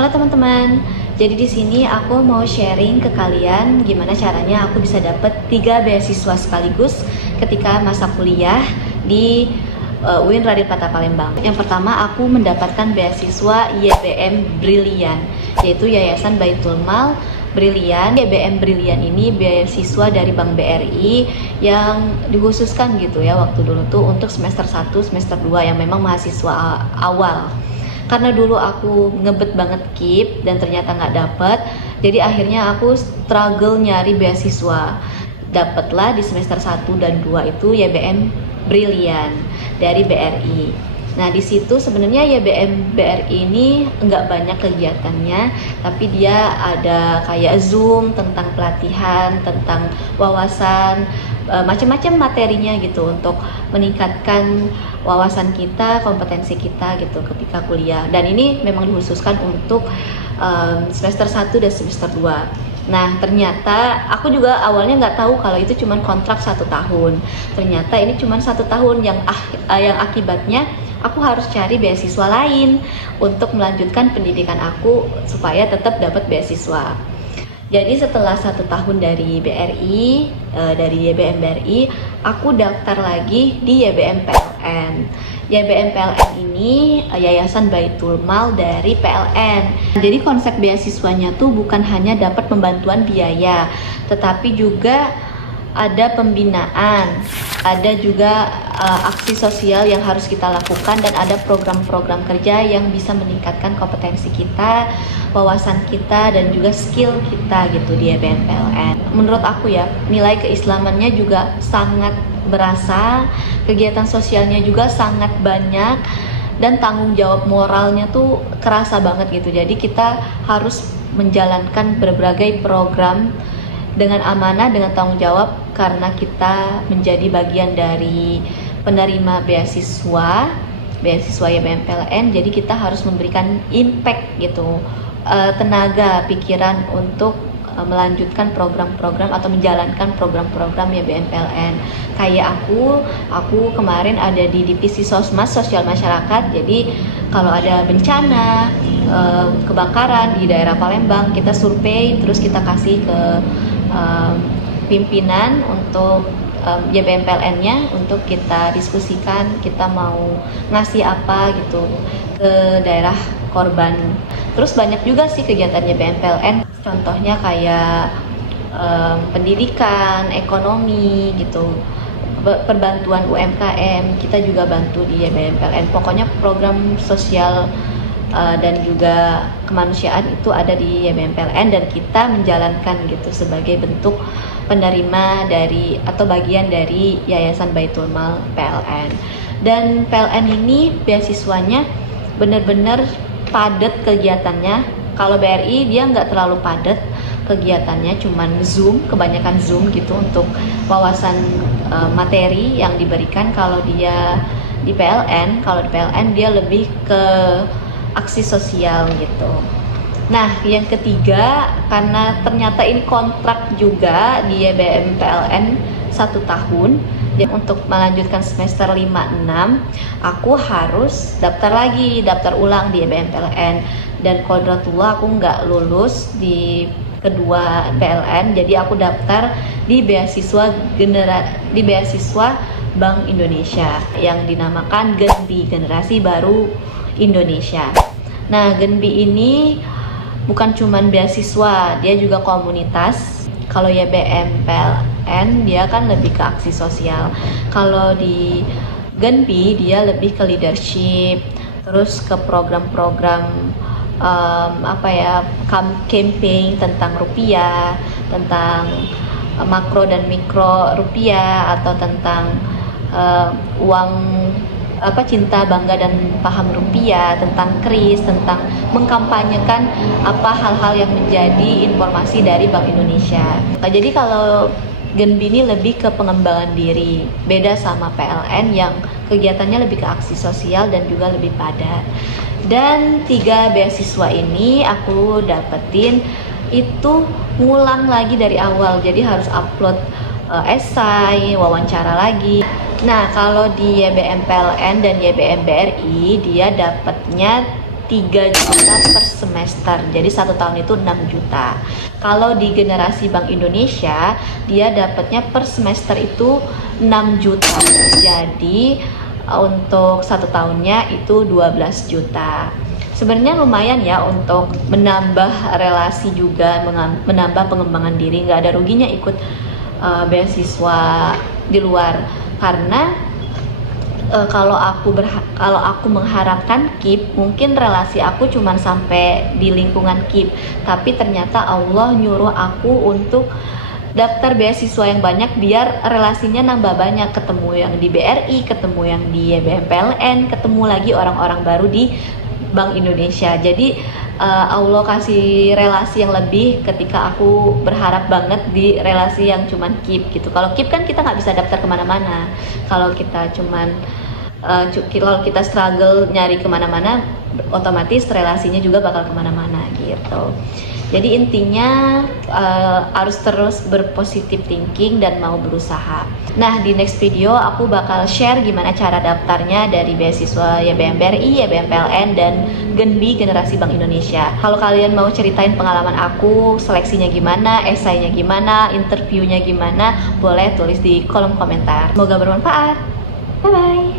Halo teman-teman, jadi di sini aku mau sharing ke kalian gimana caranya aku bisa dapat 3 beasiswa sekaligus ketika masa kuliah di UIN Raden Patah Palembang. Yang pertama, aku mendapatkan beasiswa YBM Brilian, yaitu Yayasan Baitul Mal Brilian. YBM Brilian ini beasiswa dari Bank BRI yang dikhususkan gitu ya waktu dulu tuh untuk semester 1, semester 2 yang memang mahasiswa awal. Karena dulu aku ngebet banget KIP dan ternyata nggak dapet, jadi akhirnya aku struggle nyari beasiswa. Dapatlah di semester 1 dan 2 itu YBM Brilian dari BRI. Nah, di situ sebenarnya YBM BRI ini nggak banyak kegiatannya, tapi dia ada kayak Zoom tentang pelatihan, tentang wawasan, macam-macam materinya gitu untuk meningkatkan wawasan kita, kompetensi kita gitu ketika kuliah. Dan ini memang dikhususkan untuk semester 1 dan semester 2. Nah, ternyata aku juga awalnya nggak tahu kalau itu cuma kontrak 1 tahun. Ternyata ini cuma 1 tahun yang akibatnya aku harus cari beasiswa lain untuk melanjutkan pendidikan aku supaya tetap dapat beasiswa. Jadi setelah 1 tahun dari BRI, dari YBM BRI, aku daftar lagi di YBM PLN. YBM PLN ini Yayasan Baitul Mal dari PLN. Jadi konsep beasiswanya tuh bukan hanya dapat pembantuan biaya, tetapi juga ada pembinaan, ada juga aksi sosial yang harus kita lakukan, dan ada program-program kerja yang bisa meningkatkan kompetensi kita, wawasan kita, dan juga skill kita gitu di YBM PLN. Menurut aku ya, nilai keislamannya juga sangat berasa, kegiatan sosialnya juga sangat banyak, dan tanggung jawab moralnya tuh kerasa banget gitu. Jadi kita harus menjalankan berbagai program dengan amanah, dengan tanggung jawab, karena kita menjadi bagian dari penerima beasiswa YBM PLN. Jadi kita harus memberikan impact gitu, tenaga, pikiran untuk melanjutkan program-program atau menjalankan program-program YBM PLN. Kayak aku kemarin ada di divisi Sosmas, Sosial Masyarakat. Jadi kalau ada bencana, kebakaran di daerah Palembang, kita survei, terus kita kasih ke pimpinan untuk YBM PLN-nya untuk kita diskusikan, kita mau ngasih apa gitu ke daerah korban. Terus banyak juga sih kegiatan YBM PLN, contohnya kayak pendidikan, ekonomi gitu, perbantuan UMKM, kita juga bantu di YBM PLN. Pokoknya program sosial dan juga kemanusiaan itu ada di YBM PLN, dan kita menjalankan gitu sebagai bentuk penerima dari atau bagian dari Yayasan Baitul Mal PLN. Dan PLN ini beasiswanya benar-benar padat kegiatannya. Kalau BRI dia nggak terlalu padat kegiatannya, cuman Zoom, kebanyakan Zoom gitu untuk wawasan materi yang diberikan. Kalau dia di PLN, dia lebih ke aksi sosial gitu. Nah, yang ketiga, karena ternyata ini kontrak juga di YBM PLN 1 tahun, dan untuk melanjutkan semester 5-6 aku harus daftar ulang di YBM PLN. Dan kodratullah aku nggak lulus di kedua PLN, jadi aku daftar di beasiswa Bank Indonesia yang dinamakan GENBI, Generasi Baru Indonesia. Nah, GENBI ini bukan cuman beasiswa, dia juga komunitas. Kalau YBM PLN dia kan lebih ke aksi sosial. Kalau di GENBI dia lebih ke leadership, terus ke program-program campaign tentang rupiah, tentang makro dan mikro rupiah, atau tentang uang cinta, bangga, dan paham rupiah, tentang KRIS, tentang mengkampanyekan hal-hal yang menjadi informasi dari Bank Indonesia. Nah, jadi kalau GENBI ini lebih ke pengembangan diri, beda sama PLN yang kegiatannya lebih ke aksi sosial dan juga lebih padat. Dan 3 beasiswa ini aku dapetin itu ngulang lagi dari awal, jadi harus upload esai, wawancara lagi. Nah, kalau di YBM PLN dan YBM BRI dia dapatnya 3 juta per semester. semester. Jadi 1 tahun itu 6 juta. Kalau di generasi Bank Indonesia, dia dapatnya per semester itu 6 juta. Jadi untuk 1 tahunnya itu 12 juta. Sebenarnya lumayan ya untuk menambah relasi juga, menambah pengembangan diri. Nggak ada ruginya ikut beasiswa di luar, karena kalau aku mengharapkan KIP, mungkin relasi aku cuman sampai di lingkungan KIP, tapi ternyata Allah nyuruh aku untuk daftar beasiswa yang banyak biar relasinya nambah banyak, ketemu yang di BRI, ketemu yang di YBM-PLN, ketemu lagi orang-orang baru di Bank Indonesia. Jadi Allah kasih relasi yang lebih ketika aku berharap banget di relasi yang cuman KIP gitu. Kalau KIP kan kita nggak bisa daftar kemana-mana. Kalau kita cuman kalau kita struggle nyari kemana-mana, otomatis relasinya juga bakal kemana-mana gitu. Jadi intinya harus terus berpositif thinking dan mau berusaha. Nah, di next video aku bakal share gimana cara daftarnya dari beasiswa YBM BRI, YBM PLN, dan Genbi Generasi Bank Indonesia. Kalau kalian mau ceritain pengalaman aku, seleksinya gimana, esainya gimana, interviewnya gimana, boleh tulis di kolom komentar. Semoga bermanfaat. Bye-bye.